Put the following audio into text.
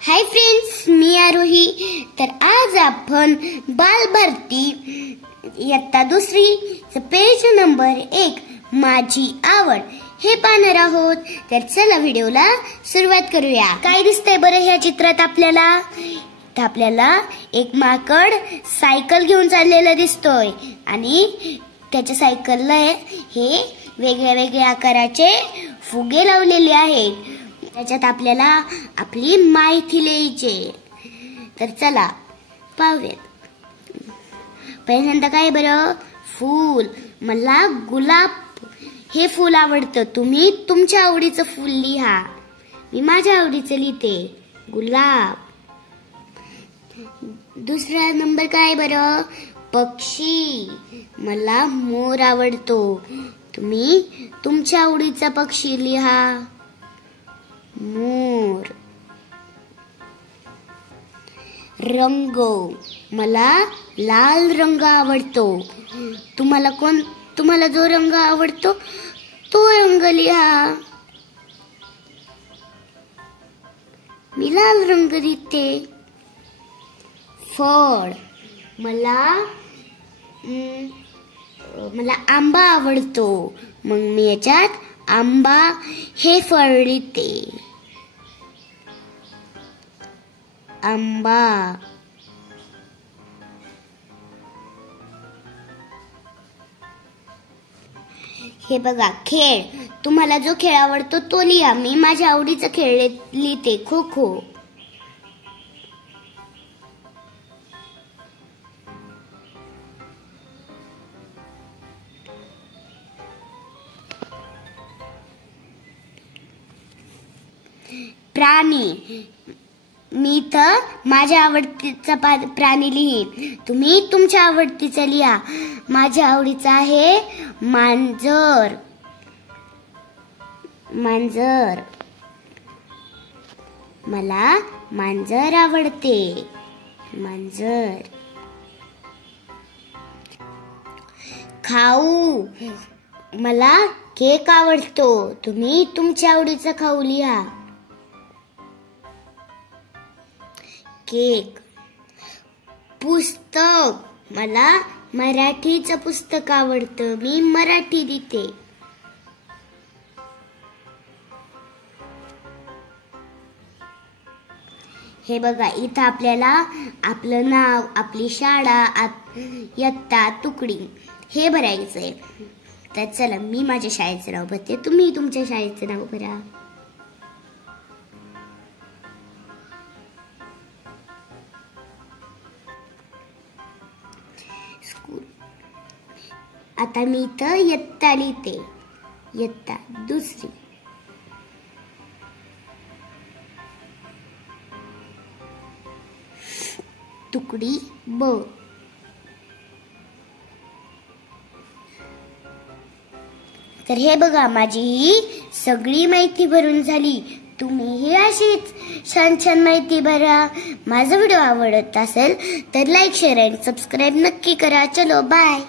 Hi friends, मी आरोही. तर आज आपण बालभारती इयत्ता दुसरी पेज नंबर 1 माझी आवड हे पाहणार आहोत. तर चला व्हिडिओला सुरुवात करूया. काय दिसतंय बरं ह्या चित्रात आपल्याला? तर आपल्याला एक माकड सायकल घेऊन चाललेला दिसतोय आणि त्याच्या सायकलला हे वेगळ्या वेगळ्या आकाराचे फुगे लावलेले आहेत. त्याच्यात आपल्याला आपली माहिती लिहायची. तर चला पाहूयात. पहिल्यांदा काय बरं? फूल. मला गुलाब हे फूल आवडतं. तुम्ही तुमच्या आवडीचं फूल लिहा. मी माझ्या आवडीचं लिहिते, गुलाब. दुसरा नंबर काय बरं? पक्षी. मला मोर आवडतो. तुम्ही तुमच्या आवडीचा पक्षी लिहा, मोर. रंग. मला लाल रंग आवडतो. तुम्हाला जो रंग आवडतो तो रंग लिहा. मी लाल रंग लिहिते. फळ. मला आंबा आवडतो. मग मी याच्यात आंबा हे फळ लिहिते, आंबा. हे बघा, खेळ. तुम्हाला जो खेळ आवडतो तो लिहा. मी माझ्या आवडीचा खेळ लिहिते, खो खो. प्राणी. मी इथं माझ्या आवडतीचा प्राणी लिहीन. तुम्ही तुमच्या आवडतीचा लिहा. माझ्या आवडीचा आहे मांजर, मांजर. मला मांजर आवडते, मांजर. खाऊ. मला केक आवडतो. तुम्ही तुमच्या आवडीचा खाऊ लिहा, केक. पुस्तक. मला मराठीचं पुस्तक आवडतं. मी मराठी लिहिते. हे बघा, इथं आपल्याला आपलं नाव, आपली शाळा, इयत्ता, तुकडी हे भरायचंय. तर चला मी माझ्या शाळेचं नाव भरते. तुम्ही तुमच्या शाळेचं नाव भरा. आता मी इथं इयत्ता लिहिते, इयत्ता दुसरी. तुकडी ब. तर हे बघा, माझी ही सगळी माहिती भरून झाली. तुम्हीही अशीच छान छान माहिती भरा. माझा व्हिडिओ आवडत असेल तर लाईक, शेअर आणि सबस्क्राईब नक्की करा. चलो बाय.